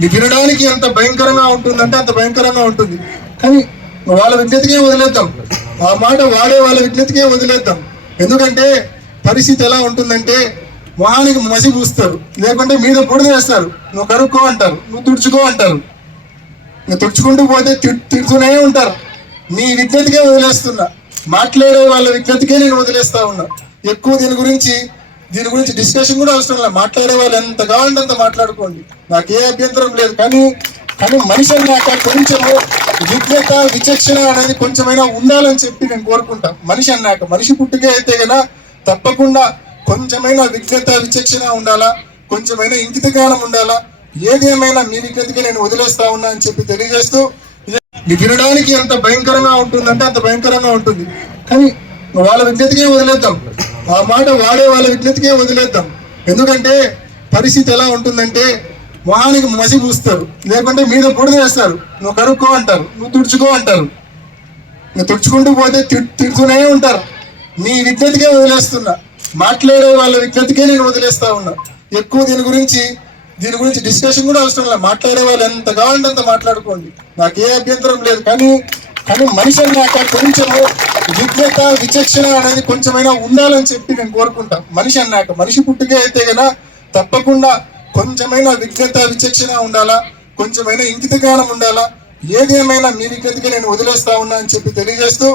ఇది తినడానికి ఎంత భయంకరంగా ఉంటుందంటే అంత భయంకరంగా ఉంటుంది కానీ వాళ్ళ విజ్ఞతకే వదిలేద్దాం ఆ మాట వాడే వాళ్ళ విజ్ఞతకే వదిలేద్దాం ఎందుకంటే పరిస్థితి ఎలా ఉంటుందంటే మొహానికి మసి పూస్తారు లేకుంటే మీద పొడిది వేస్తారు నువ్వు కరుక్కో అంటారు నువ్వు తుడుచుకో అంటారు నువ్వు తుడుచుకుంటూ పోతే తిడుతూనే ఉంటారు నీ విజ్ఞతకే వదిలేస్తున్నా మాట్లాడే వాళ్ళ విజ్ఞతకే నేను వదిలేస్తా ఉన్నా ఎక్కువ దీని గురించి దీని గురించి డిస్కషన్ కూడా అవసరం లేదు మాట్లాడే వాళ్ళు ఎంత కావాలంటే అంత మాట్లాడుకోండి నాకు ఏ అభ్యంతరం లేదు కానీ కానీ మనిషి నాకు కొంచెం విజ్ఞత విచక్షణ అనేది కొంచెమైనా ఉండాలని చెప్పి నేను కోరుకుంటా మనిషి అన్నాక మనిషి పుట్టుకే అయితే కదా తప్పకుండా కొంచెమైనా విజ్ఞత విచక్షణ ఉండాలా కొంచెమైనా ఇంకిత జ్ఞానం ఉండాలా ఏదేమైనా మీ విజ్ఞతకి నేను వదిలేస్తా ఉన్నా అని చెప్పి తెలియజేస్తూ ఇది వినడానికి ఎంత భయంకరంగా ఉంటుందంటే అంత భయంకరంగా ఉంటుంది కానీ వాళ్ళ విజ్ఞతకే వదిలేద్దాం ఆ మాట వాడే వాళ్ళ విజ్ఞతకే వదిలేద్దాం ఎందుకంటే పరిస్థితి ఎలా ఉంటుందంటే వానికి మసి పూస్తారు లేకుంటే మీద వేస్తారు నువ్వు కరుక్కో అంటారు నువ్వు తుడుచుకో అంటారు నువ్వు తుడుచుకుంటూ పోతే తిడుతూనే ఉంటారు నీ విజ్ఞతకే వదిలేస్తున్నా మాట్లాడే వాళ్ళ విజ్ఞతకే నేను వదిలేస్తా ఉన్నా ఎక్కువ దీని గురించి దీని గురించి డిస్కషన్ కూడా అవసరం లేదు మాట్లాడే వాళ్ళు ఎంత కావాలంటే అంత మాట్లాడుకోండి నాకు ఏ అభ్యంతరం లేదు కానీ కానీ మనిషి అన్నాక కొంచెము విజ్ఞత విచక్షణ అనేది కొంచెమైనా ఉండాలని చెప్పి నేను కోరుకుంటా మనిషి అన్నాక మనిషి పుట్టుకే అయితే కదా తప్పకుండా కొంచెమైనా విజ్ఞత విచక్షణ ఉండాలా కొంచెమైనా ఇంకిత జ్ఞానం ఉండాలా ఏదేమైనా మీ విజ్ఞతగా నేను వదిలేస్తా ఉన్నా అని చెప్పి తెలియజేస్తూ